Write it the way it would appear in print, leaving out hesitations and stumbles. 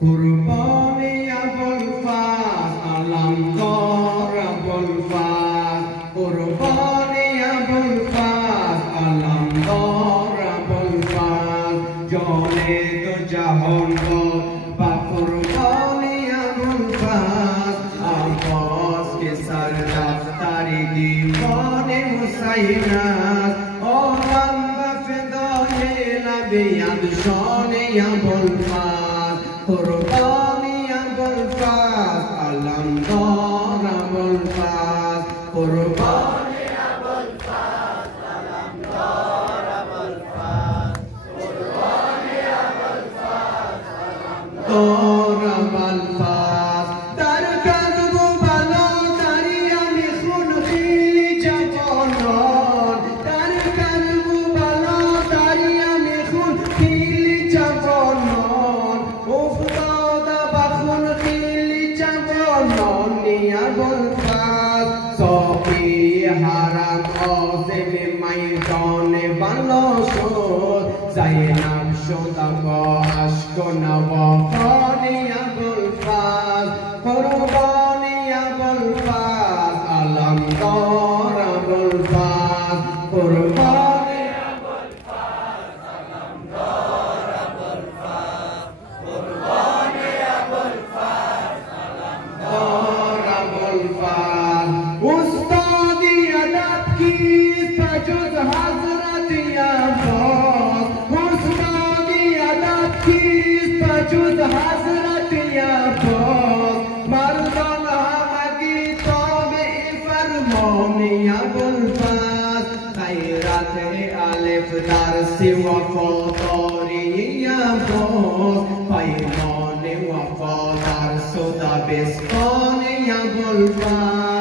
قربانی ابوالفضل علمدار ابوالفضل قربانی ابوالفضل علمدار ابوالفضل جان دو جهان با قربانی ابوالفضل عباس که سر دفتر دیوان حسین است عالم به فدای لب ادشان ابوالفضل قربانی ابوالفضل علمدار ابوالفضل قربانی ابوالفضل علمدار ابوالفضل قربانی ابوالفضل علمدار ابوالفضل در کرب و بلا دریم خون خیلی جوانان در کرب و بلا دریم خون خیلی جوانان افتاده به خون خیلی جوانانی ابوالفضل ساقی حرم عازم میدان بلا شد زینب شد با اشک و نواخوانی ابوالفضل قربانی ابوالفضل علمدار ابوالفضل قربانی ابوالفضل علمدار ابوالفضل قربانی ابوالفضل علمدار ابوالفضل استادی ادب کیست بجز حضرت عباس استادی ادب کیست بجز حضرت عباس مردان همگی تابع فرمان ابوالفضل خیرت الف درس وفاداری عباس پیمان وفا درس و دبستان ابوالفضل